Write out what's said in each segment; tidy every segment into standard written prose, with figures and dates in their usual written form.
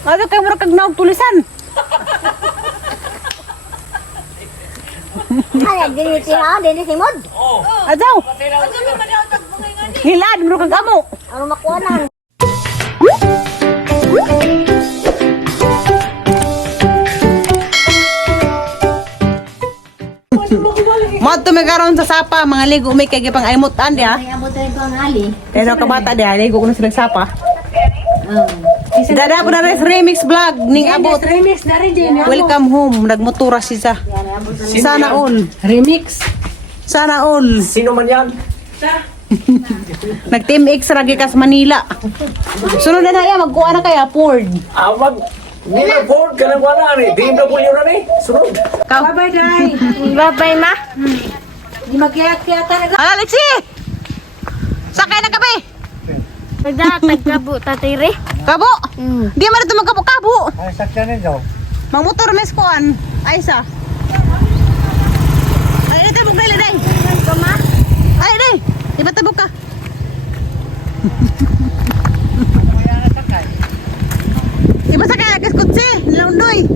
Ano kayo mura kag naog tulisan? Ay, diniti ha, diniti mod. Adaw. Hilad mura kag amo. Ano makuanan? Mod to karon sa sapa, mga ligo may kay pang aymutan dia. Ay, abot rin ko ang ali. Kaya ka bata dia, ligo ko na sila sapa. Dada po na rin remix vlog ning abot. Remix na rin din. Welcome home, nagmotora siya. Sana all. Remix. Sana all. Sino man yan? Nag-team X ragi kas Manila. Sunod na ya magkuha na kaya Ford. Awag. Hindi na board ka nang wala ni. BMW na ni. Sunod. Bye-bye, Day. Bye-bye, ma. Di magkiyat-kiyata na. Hala, Lexi! Sakay na kami! Nagdatag ka po, tatiri. Kabo! Di man ito magkabo-kabo! Ay, sakyanin daw. Magmotor mes kuan. Ay, isa. Ay, ito buk dali, day. Ay, day. Iba tabok ka. Iba sakay, kas kutsi. Nilaundoy.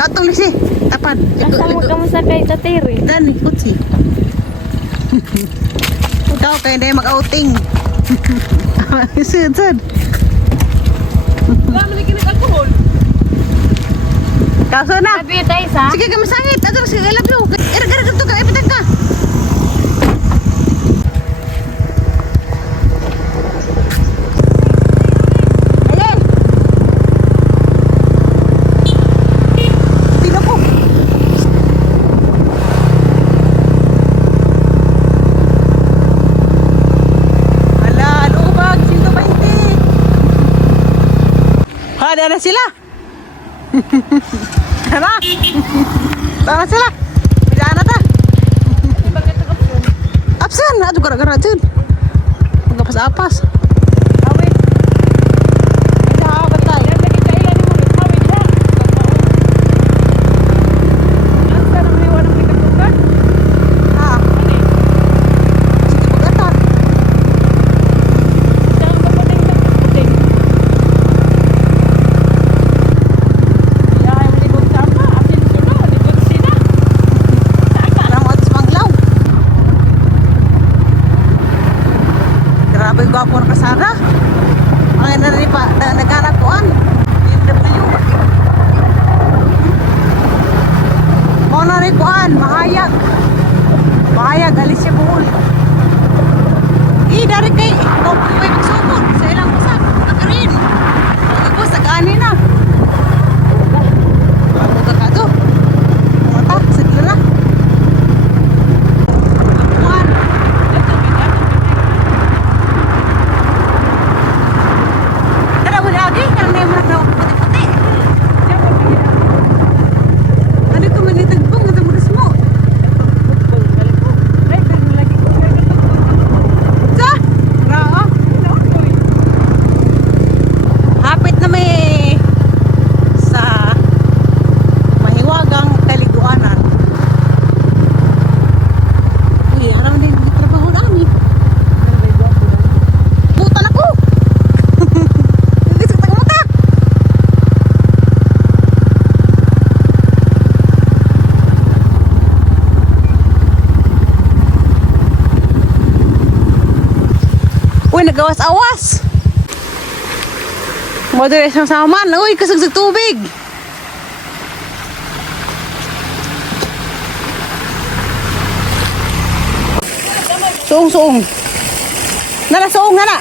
Katong Lexi. Tapan. Kamu sa kay tatiri. Dan, kutsi. Ikaw kayo na yung mag-outing. Sud. Wala mo na kinag-alcohol. Kaso na. Sabi tayo sa? Sige, kamasangit. Ato, sige, I love you. Irag-irag ito ka, ipitan ka. Ayan. Tino po. Ala, lubag, 120. Ada na sila. Tara. Tara sila. Bidaan na ta. Absen. Aduh gara-gara dyan. Magapas-apas. Awit. Ada betul. Ah. Situ Pagatan. Alam mo, atas Manglaw. Grabe yung gwapo ng kasara. Ang ina rin pa, nagkarapuan. BMW. Mga na rin kuan, mahayag. Mahayag, alis siya buhol. Dari kay, ikaw po may magsugod sa ilang usap. Nakarin. Pag-ibos, nag-ani na. Buka ka to. Mata, sagla na. Kuan. Kada mo lagi, kada may mga daw puti-puti. Ano ko manitagbong, ito mo mo. Sa? Rao? Hapit na may sa mahiwagang kaliguanan. Uy, alam din yung trabaho namin. Puta na ko! Hindi sa tagamata! Uy, nagawas-awas! Moderate ng saman. Uy, kasagsag tubig! Suong-suong. Nala, suong, nala.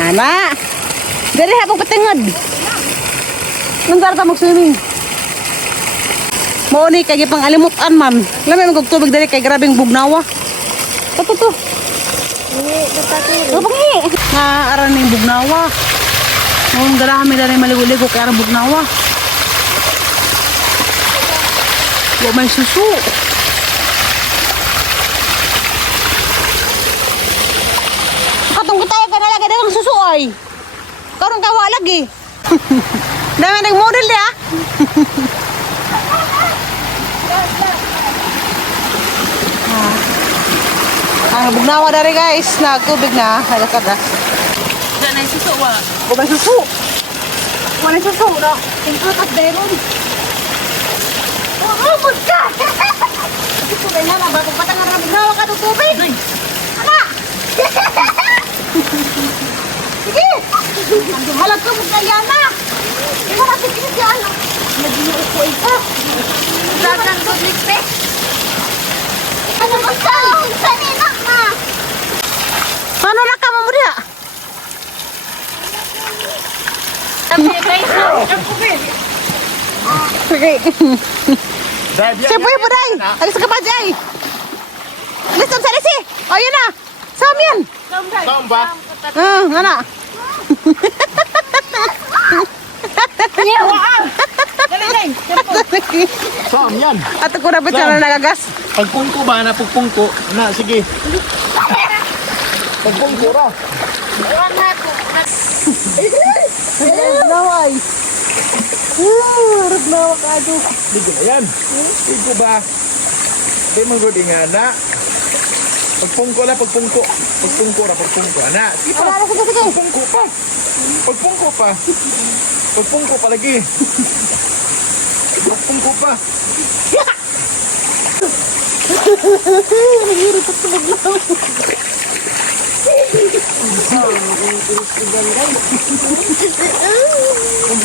Nala. Dari hapong patingod. Nandara ta mag-swimming. Mauni kay pang alimutan man. Lamay magtubig dari kay grabing bugnawa. To. Oh, pangi. Aran ning bugnawa. Ang darami dari maligo-ligo kay aran bugnawa. Wa may susu. Katong kutaya ka na lagi dagang susu ay. Karon kawa lagi. Dami nag-model ya. Ang bugnawa dari guys, nagtubig na, halakagas. Diyan na Awa. O ba susu? Wala susu, no? Tingkakat dahil. Oh, magka! Ito ba na, bago pa tangan na bignawa ka ng tubig? Ama! Sige! Ang halag ka magka yan na! Hindi mo kasi kinigyan. Naging upo ito. Dagan ko ligpit. Ano ba sa? Saninak na! Paano na ka mo diha? Sige. Siya po yung buday. Alis ka pa, Jay. Alis ka sa lisi. O, yun na. Sam yan. Saan ba? Nga na. Saan yan? At ako na ba siya na nagagas? Pagpungko ba? Napugpungko? Na, sige. Pagpungko ra. Naway. Harap na ka ito. Ligo na yan. Ligo ba? Di manggodi nga na. Pagpungko la, pagpungko. Pagpungko ra, pagpungko. Ana, sige pa. Pagpungko pa. Pagpungko pa. Pagpungko pa lagi. Pagpungko pa.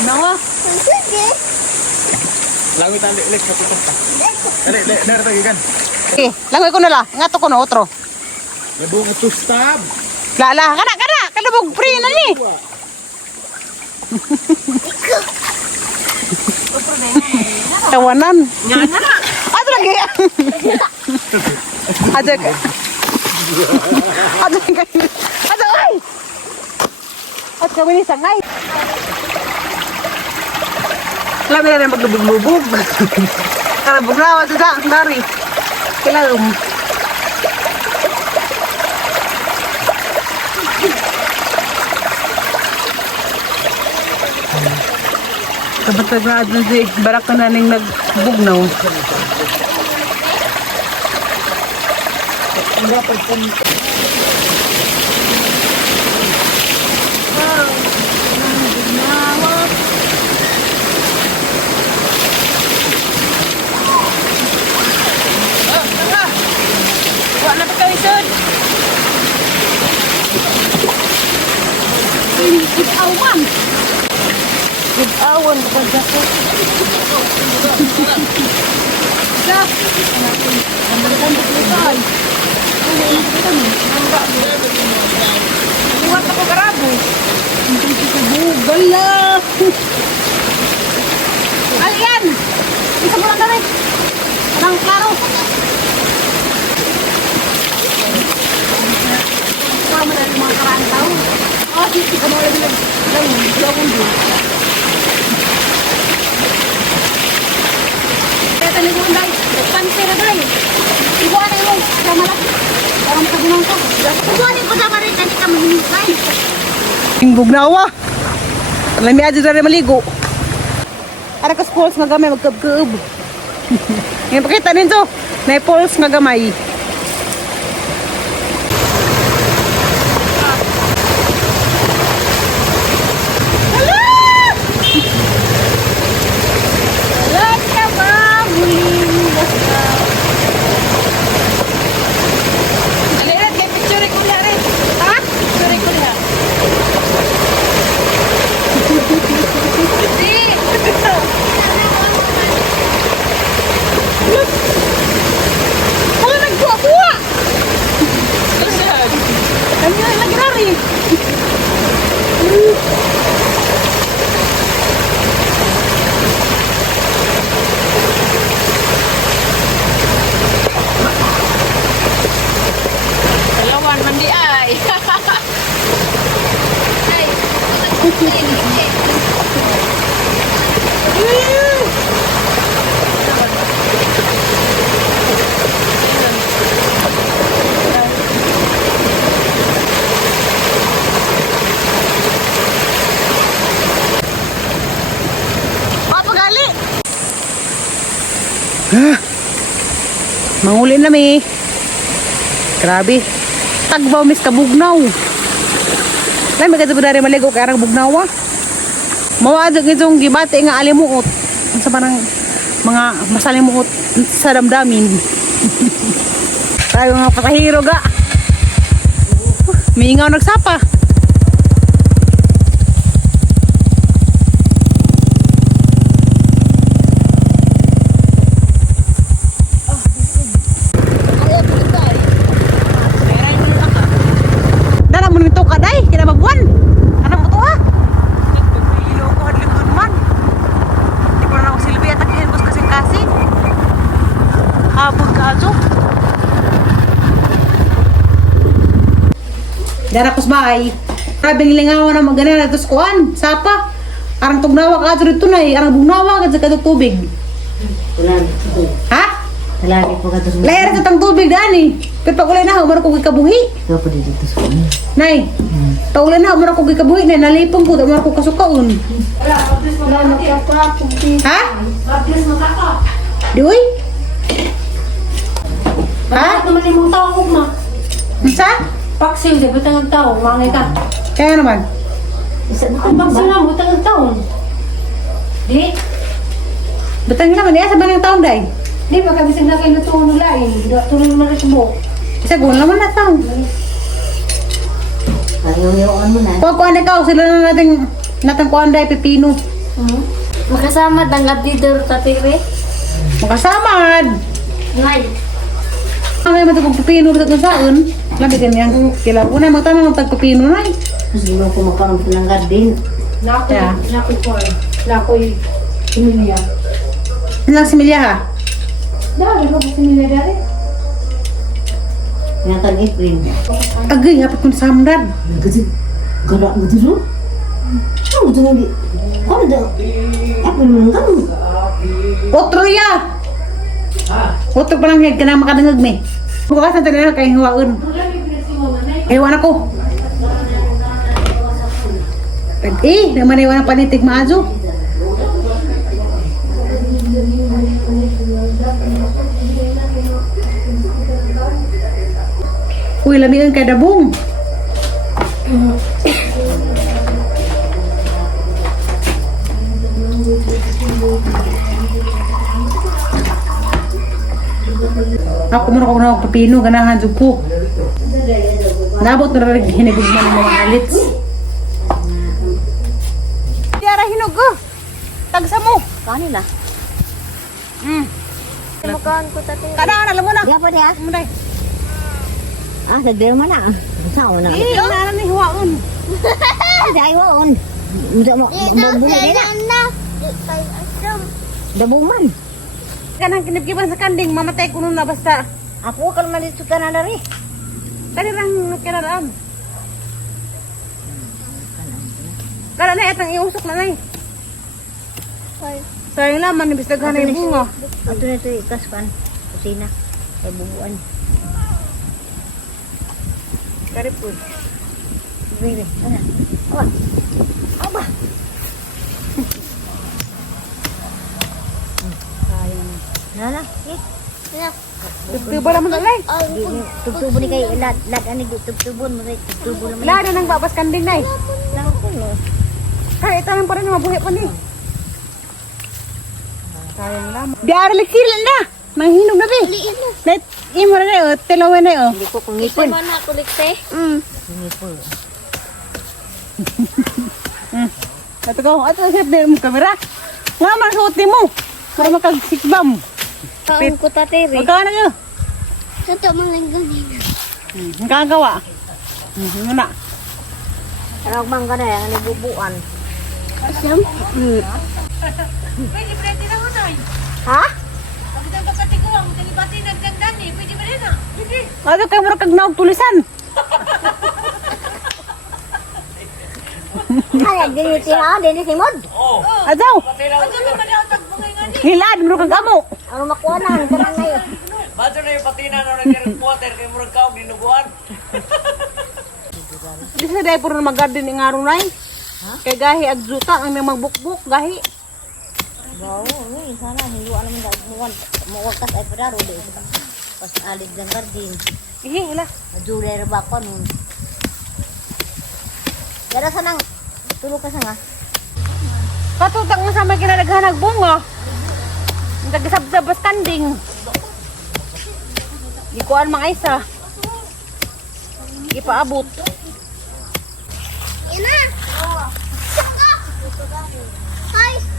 Nawa. Langit ang lilik na putok pa. Dali, dali, kan. Okay, langoy ko na la. Ngato ko na otro. Yabo nga to stab. Lala, kana. Kalubog pre na ni. Tawanan. Ato lagi. Aja. Aja ay. At kami ni sangay. Labi na rin maglubog-lubog. Kalubog na, wala sa dari. Kailangan. Kapag na doon si barak na ning nagbugnaw. Wala na pa kami sud. Awan. Awan pagka ko. Iwan ako garabo. Bala. Alian. Isa mo lang kami. Parang klaro. Sama na mga karaan tao. Oh, dito ka mo lang lawon din. Tani mo dai, panse na dai. Ibo na yung kamala. Parang kagunang ka. Kukunin ko sa mari kani ka mahinisay. Tingbog na awa. Lami aja dari maligo. Ara ka sports nga gamay magkab-kab. Ngayon pakita ninyo. Na pulse nga gamay. Manguli na mi. Grabe. Tagbaw mis kabugnaw. Lai maganda ba dari maligo kay arang bugnawa. Mawadag itong gibati nga alimuot. Sa parang mga masalimuot sa damdamin. Tayo nga patahiro ga. Mingaw nagsapa. Dara mo nito ka day, kinababuan. Ano mo to ha? Ilo ko hadlungan man. Di ko na ako silbi at akin bus kasing-kasing. Habog ka aso. Dara kus bahay. Grabe nilingawan na magana na tos kuan, sapa. Arang tugnawa ka ato dito na arang bugnawa ka sa kadug tubig. Ha? Lagi po ka ito. Layer sa tang tubig dani. Pero pag ulay na umaro ko kabuhi. Ito po dito sa kanya. Nay. Pag ulay na umaro ko kabuhi na nalipong ko umaro ko kasukaon. Ha? Di uy? Ha? Naman yung tao ko ma. Isa? Paksil, di ba tangang tao? Mangay ka. Kaya naman. Paksil na, butang ang taon. Di? Batang naman, iya sa banang taong day. Di ba kami sing nakay lutuon nila eh. Tuloy naman rin mo. Isa gun naman na taong. Ayaw-yawan mo na. Pag kuhan ikaw, sila na nating kuhan day, pipino. Makasama dangat dito tatire. Makasamad. Nay. Ang ay matapag pipino sa saon. Labi ka niyang kila ko na magtanong ng tagpipino na eh. Mas ginawa ko makarang pinanggar din. Yeah. Nakoy ko eh. Nakoy similya. Ilang similya ha? Dari ko similya dari. Yang tagit rin. Agay, hapit ko sa hamdad. Kasi, gara mo dito? Ano ito hindi? Ano ito? Apa naman kamu? Otro ya! Otro pa lang head ka na makadangag me. Bukas na talaga kay hiwaon. Ewan ako. Naman iwan ang panitig maazo. Uy, lamigan kay dabong. Ako mo na ako pipino, ganahan dyan po. Nabot na rin hinigugman ng mga alits. Tiara hinog ko. Tagsa mo. Kanila. Makaan ko tatire. Kadaan, alam mo na. Di apa dia? Mo day. Ah, nagdero man na. Sao na? Eh, ang nalang ni hiwaon. Ada aywaon. Muda mo. Bumuli na. Dabuman. Kanang kinipkipan sa kanding, mamatay ko nun na basta. Apo kalau malisut ka na dari. Tadi lang kinaraan. Kala na etang iusok na nay. Sayang laman, nibis daghan na yung bunga. Ato na ito ikas kan. Kusina. Ay bubuan. Karipun. Bili. Ano? Aba. Aba. Nana, eh. Tubo naman na nay. Tugtubo ni kay lad ani tugtubo mo ray tugtubo naman. Lada nang babas kanding nay. Lang ko no. Kaya itanong pa rin mabuhi pa ni. Sayang laman. Di aralik sila na. Nanghinog na be. Net, imo na na, tilawan na Hindi ko kung ngipon. Mana kulikte? Ngipon. Ato ko, ato set na yung kamera. Nga man suot mo. Para makagsikbam. Kaon ko tatire. Magkano nyo? Ito mang langganin. Ang kagawa. Ano na? Tawag man ka na yang nibubuan. Asam? Pwede pwede na hunay. Ha? Pag ito pagkatiguan, mo talibati nagdandan eh. Pwede ba rin na? Pwede. Ano kayo mo kag naog tulisan? Ay, dili tira, dili simod. Adaw. Hilad mo kag amo. Ano makuha na kanang ngayon. Bato na yung patina na nag-reporter kay murag kaong dinuguan. Di sa day puro mag-garden ng araw na Kay gahi ag juta ang may magbukbuk gahi. Wow, ni sana hindi alam mo muwan. Muwakas ay padaro di. Pas alid ng garden. Ihi ila. Adulay ra ba ko nun. Yara sa nang tulog ka sa nga. Katutak mo sa may kinalaghanag bunga. Ang tagisab-sab standing. Di ko ang mga isa. Di paabot. Yan na! Guys!